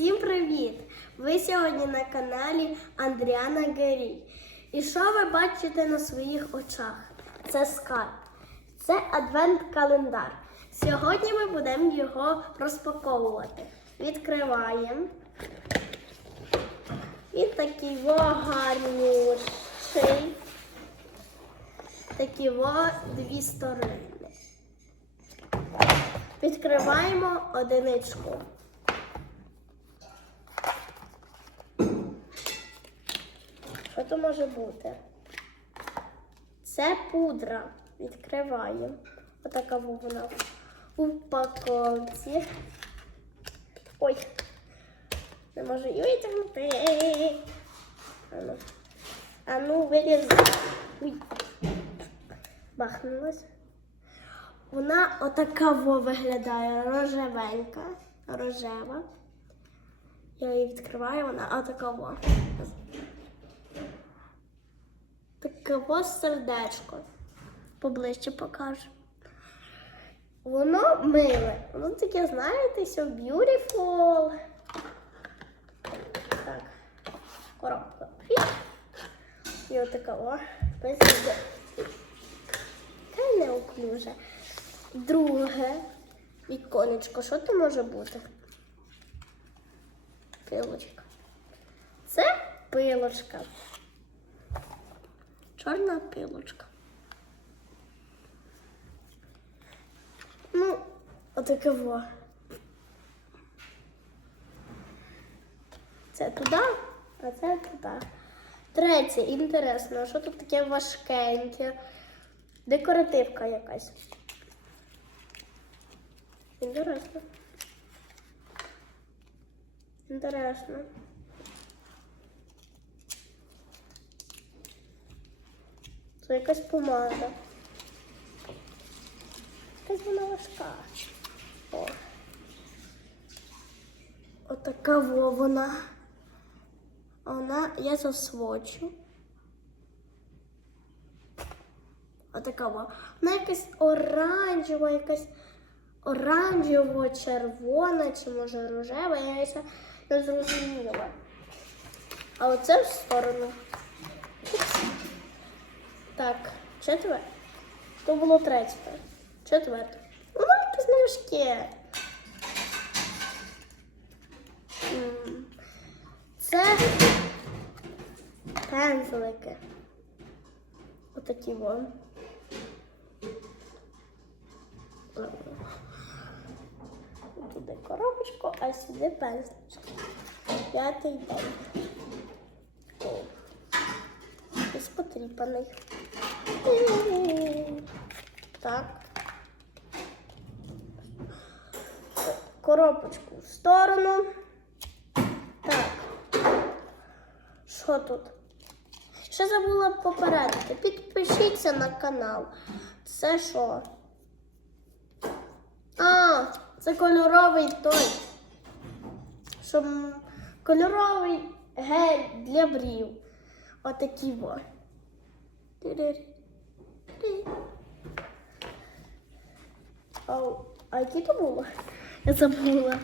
Всім привіт! Ви сьогодні на каналі Андріана Герій. І що ви бачите на своїх очах? Це скарб. Це адвент-календар. Сьогодні ми будемо його розпаковувати. Відкриваємо. Він такий во гарнющий. Такі во дві сторони. Відкриваємо одиничку. То може бути? Це пудра. Відкриваємо. Отака вона упаковці. Ой, не можу її витягнути. Ану, ану вилізай. Ой. Бахнулась. Вона отака виглядає рожевенька, рожева. Я її відкриваю, вона отака во. Таке сердечко. Поближче покажу. Воно миле. Воно таке, знаєте, все beautiful. Так. Коробка. І отака о. Без Та неуклюже. Друге віконечко. Що то може бути? Пилочка. Це пилочка. Чорна пилочка. Ну, отаке во. Це туди, а це туди. Третє, інтересно, що тут таке важкеньке? Декоративка якась. Інтересно. Інтересно. Це якась помада. Якась вона важка. О. Отака во вона. Вона, я засвочу. Отака во. Вона якась оранжева, якась оранжево-червона, чи може рожева, я ще не зрозуміла. А оце в сторону. Так, четверте. То було третє. Четверте. Воно якесь не Це пензлики. Отакі вон. Туди коробочку, а сюди пензлички. П'ятий день. Потріпаний. Так. Коробочку в сторону. Так. Що тут? Ще забула попередити. Підпишіться на канал. Це що? А, це кольоровий той. Що кольоровий гель для брів. Отакі во. А, які то було? Я забула.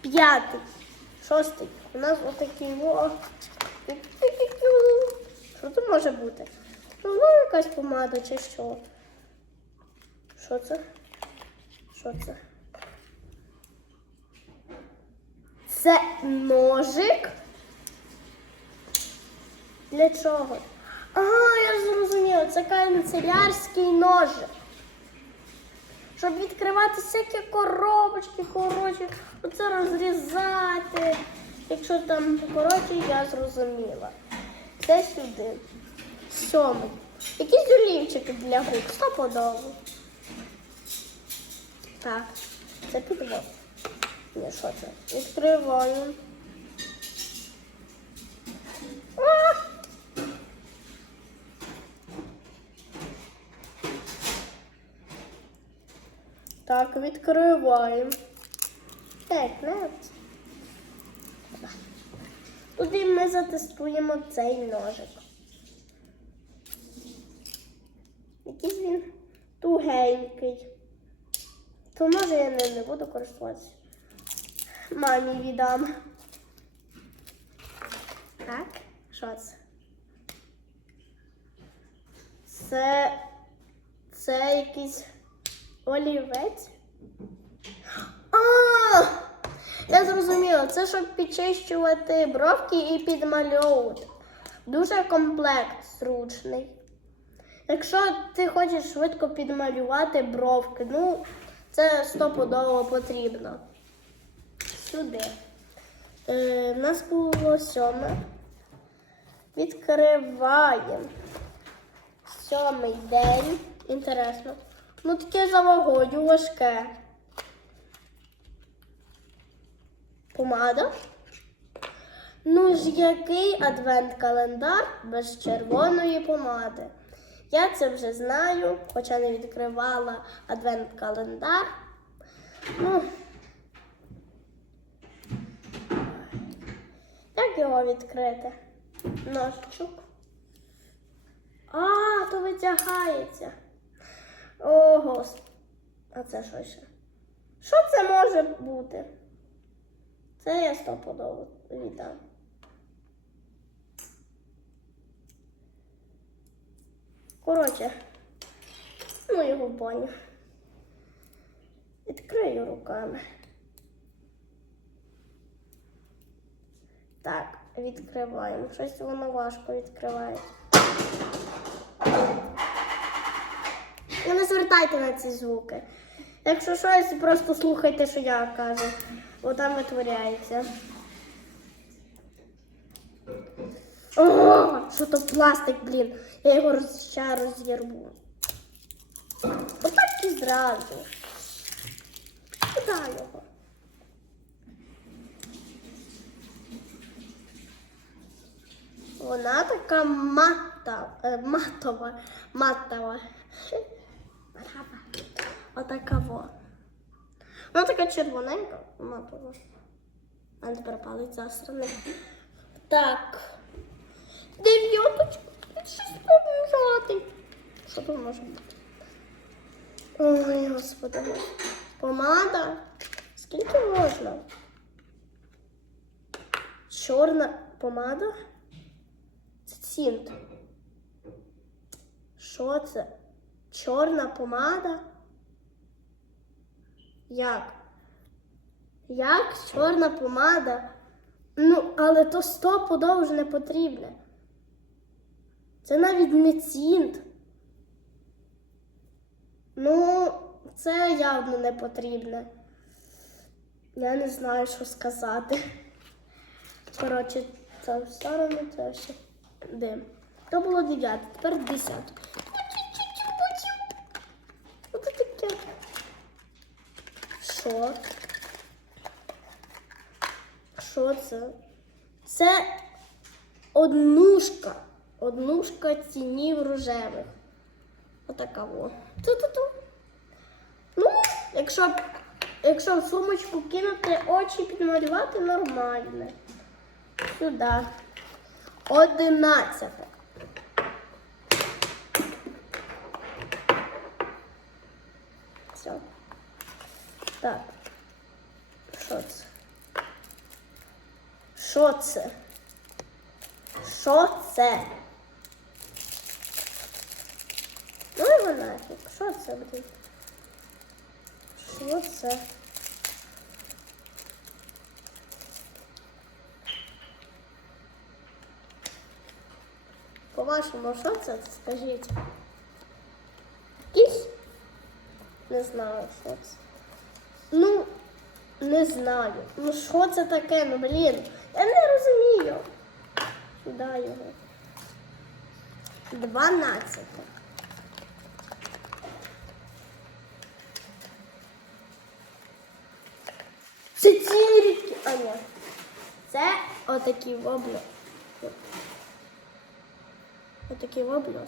П'ятий. Шостий. У нас отакий во. Що це може бути? Ну, якась помада чи що? Що це? Що це? Це ножик? Для чого? Ага, я ж зрозуміла, це канцелярський ножик. Щоб відкривати всякі коробочки, коротше, оце розрізати. Якщо там коротше, я зрозуміла. Це сюди. Сьомий. Якісь олівчики для губ. Стопудово. Так, це підвод. Ні, що це? Відкриваю. Так, відкриваємо. Так, не. Туди ми затестуємо цей ножик. Якийсь він тугенький. То може я ним не буду користуватися. Мамі віддам. Так, що це? Це. Це якийсь олівець. А! Я зрозуміла, це щоб підчищувати бровки і підмальовувати. Дуже комплект зручний. Якщо ти хочеш швидко підмалювати бровки, ну це стопудово потрібно. Сюди. Е, нас було сьоме. Відкриваємо. Сьомий день. Інтересно. Ну таке за важке. Помада. Ну ж який адвент-календар без червоної помади? Я це вже знаю, хоча не відкривала адвент-календар. Ну, як його відкрити? Ножичок. А, то витягається. О, господи. А це що ще? Що це може бути? Це я стопудово віддам. Коротше, ну його баню. Відкрию руками. Так, відкриваємо. Щось воно важко відкривається. Ви не звертайте на ці звуки. Якщо щось, просто слухайте, що я кажу. Бо витворяється. О, що то пластик, блін. Я його ще розірву. Отак і зразу. Куди його? Вона така мата, е, матова. Матова. Отака во. Вона така червоненька, матова. А тепер палець засраний. Так. Дев'яточку. Щось помішати. Що тут може бути? Ой, господи. Помада. Скільки можна? Чорна помада? Це цінт. Що це? чорна помада? Як? Як чорна помада? Ну, але то стопудово вже не потрібне. Це навіть не цінт. Ну, це явно не потрібне. Я не знаю, що сказати. Коротше, це в сторону це ще дим. То було 9, тепер 10. Що? Що це? Це однушка. Однушка цінів рожевих. Отака во. Ту-ту-ту. Ну, якщо, якщо в сумочку кинути очі підмалювати, нормально. Сюди. Одинадцяте. Все. Так. Що це? Що це? Що це? Ну його нафіг. Що це, блін? Що це? По-вашому, що це? Скажіть. Якийсь? Не знаю, що це. Ну, не знаю. Ну що це таке? Ну блін. Я не розумію. Сюди його. Дванадцяте. Це ці рідкі. А ні. Це отакі вобло. Отакі вобло.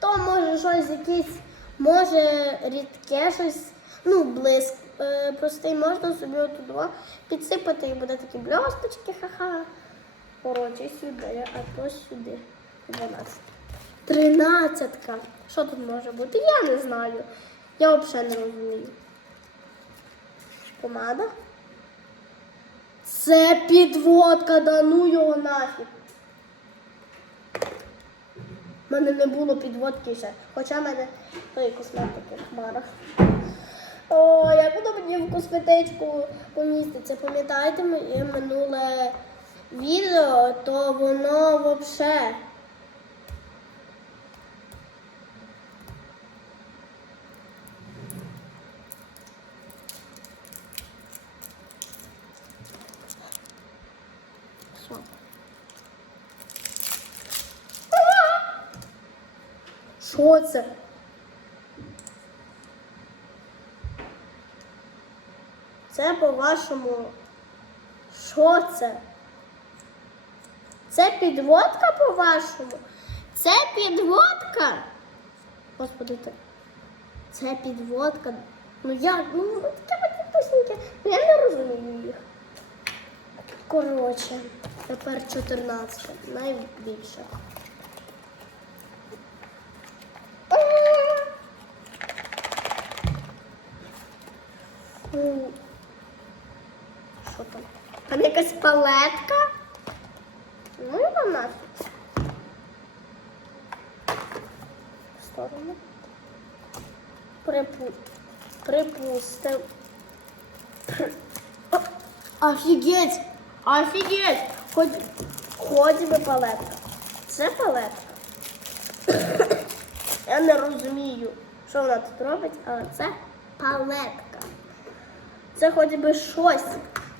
То може щось якесь, може рідке щось, ну, блиск е, простий, можна собі отут підсипати і буде такі бльосточки, ха-ха. Коротше, сюди, а то сюди. 12. Тринадцятка. Що тут може бути? Я не знаю. Я взагалі не розумію. Помада. Це підводка, да ну його нафіг. У мене не було підводки ще. Хоча в мене тої косметики хмара. О, як воно мені в косметичку поміститься. Пам'ятаєте моє минуле відео, то воно взагалі. Що? Що це? Це по-вашому. Що це? Це підводка по-вашому? Це підводка? Господи. Це підводка. Ну як? Ну таке підписники. Ну я не розумію їх. Коротше, тепер 14. Найбільше. Фу. Що там? Там якась палетка? Ну і вона. В сторону. Припу... Припустив. Офігеть! Офігеть! Хоч, хоч би палетка. Це палетка. Я не розумію, що вона тут робить, але це палетка. Це хоч би щось.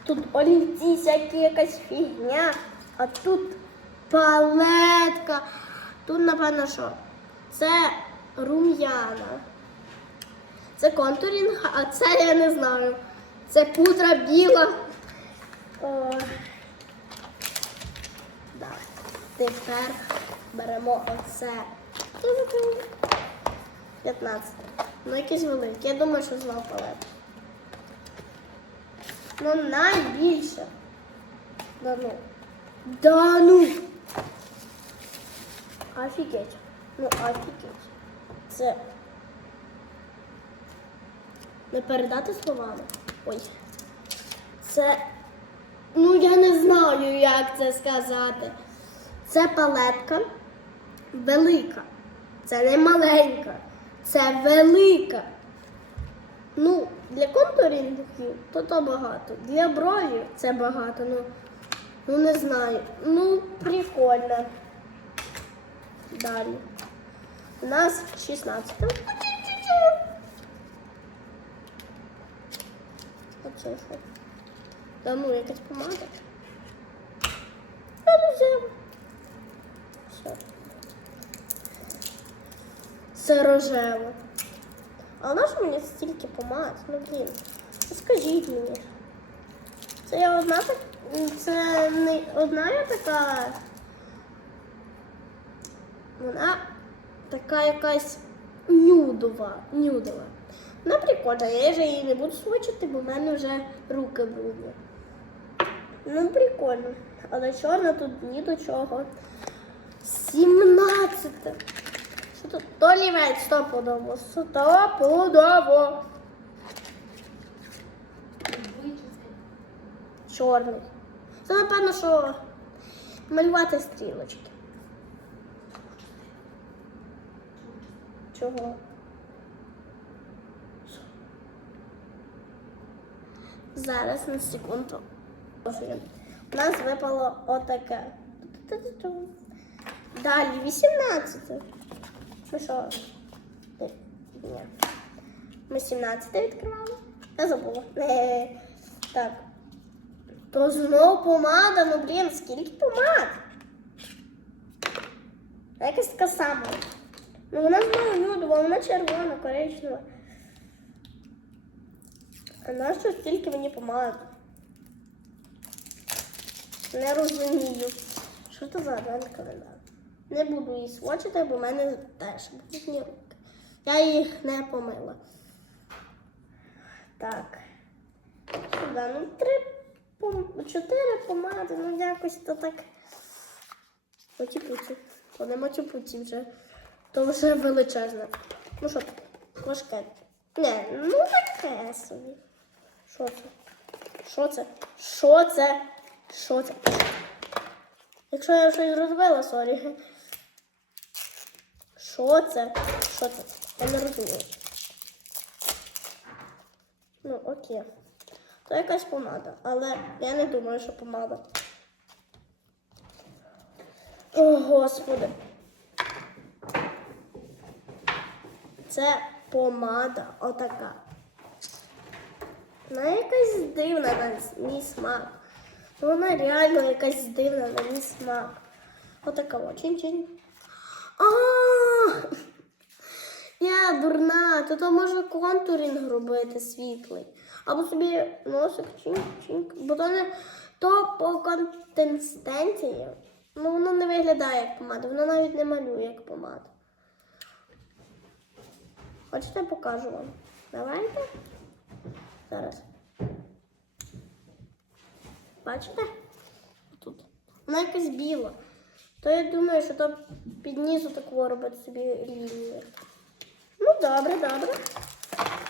Тут олівці всякі якась фігня, а тут палетка. Тут, напевно, що? Це рум'яна. Це контурінг, а це я не знаю. Це пудра біла. О. Да. Тепер беремо оце. 15. Ну, якийсь великий. Я думаю, що знов палет. Ну, найбільше. Да ну. Да ну. Офігеть. Ну, офігеть. Це. Не передати словами. Ой. Це. Ну, я не знаю, як це сказати. Це палетка велика. Це не маленька. Це велика. Ну, для контурінгів то то багато. Для брові це багато. Ну, ну не знаю. Ну, прикольно. Далі. У нас 16. Оце що? Та ну, якась помада. Рожева. Все. Це рожево. А на що мені стільки помад? Ну блін. Скажіть мені. Це я одна так. Це не одна я така. Вона така якась нюдова. Нюдова. Вона прикольна, я вже її не буду свочити, бо в мене вже руки брудні. Ну, прикольно. Але чорна тут ні до чого. 17. Тут? То лівець стопудово. Стопудово. Чорний. Це напевно, що малювати стрілочки. Чого? Зараз на секунду. У нас випало отаке. Далі 18. Ну що? Ні. Ми 17 відкривали. Я забула. Е, Так. То знов помада, ну блін, скільки помад? Якась така сама. Ну вона знову нюдова, вона червона, коричнева. А нащо стільки мені помад? Не розумію. Що це за адвент календар? Не буду її свочити, бо в мене теж брудні руки. Я їх не помила. Так. Сюди, ну три пом... чотири помади, ну якось то так. Мочі-пуці. То не мочі-пуці вже. То вже величезне. Ну що таке? Важке. Не, ну таке собі. Що це? Що це? Що це? Що це? Якщо я щось розбила, сорі. Що це? Що це? Я не розумію. Ну, окей. То якась помада, але я не думаю, що помада. О, господи. Це помада отака. Вона якась дивна на мій смак. Ну, Вона реально якась дивна на мій смак. Отака о, чин-чин. А! Дурна, то то може контуринг робити світлий. Або собі носик чин-чин. Бо то не то по консистенції. Ну, воно не виглядає як помада, воно навіть не малює як помада. Хочете, я покажу вам. Давайте. Зараз. Бачите? Тут. Вона якась біла. То я думаю, що то під низу такого робити собі лінію. Ну, добре, добре.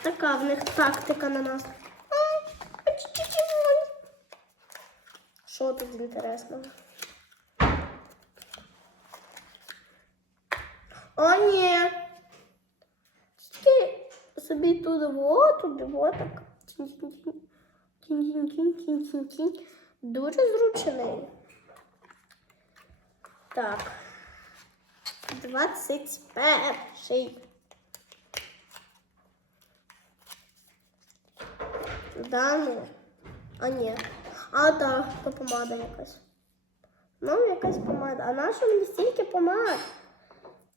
Така в них тактика на нас. Що тут інтересного? О, ні. Тільки собі тут во, тут во так. Дуже зручний. Так. 21. Да, ну. А ні. А, так, то помада якась. Ну, якась помада. А наша мені стільки помад?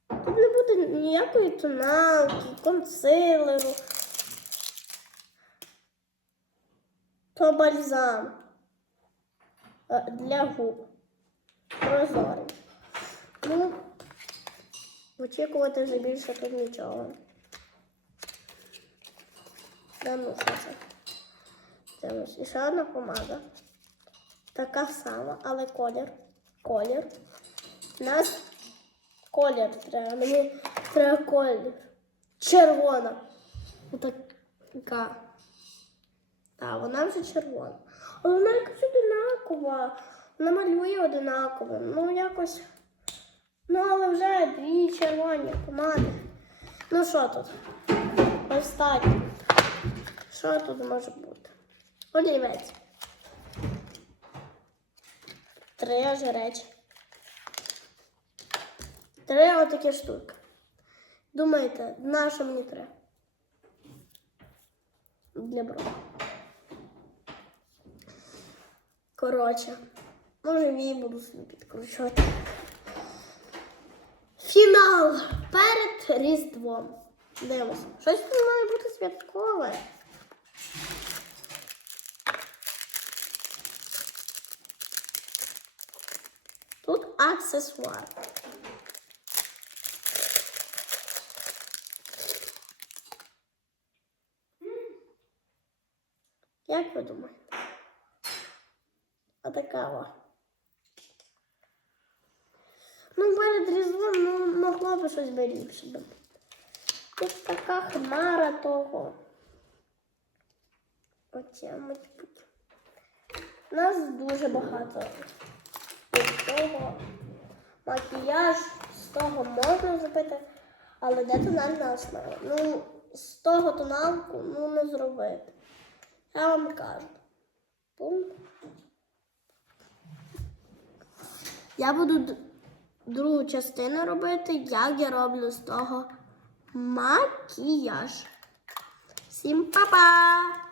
Тут не буде ніякої тоналки, консилеру. То бальзам Е, для губ. Прозорий. Ну, очікувати вже більше тут нічого. Да, ну що? Це і ще одна помада. Така сама, але колір. Колір. У нас колір треба. Мені треба колір. Червона. Отака. Так, вона вже червона. Але вона якась одинакова. Вона малює одинаково. Ну, якось. Ну, але вже дві червоні помади. Ну, що тут? Останнє. Що тут може бути? Олівець. Три жречі. Три отакі штуки. Думаєте, на що мені треба? Для бров. Коротше, може вії буду собі підкручувати. Фінал перед Різдвом. Дивимося. Щось тут має бути святкове. Тут аксесуар. Як ви думаєте? Отака о. Ну, перед Різдвом ну, могло би щось би ліпше бути. Тут така хмара того. Оця. У нас дуже багато того. Макіяж з того можна зробити, але де тональна основа? Ну, з того тоналку ну, не зробити. Я вам кажу. Я буду другу частину робити, як я роблю з того макіяж. Всім па-па!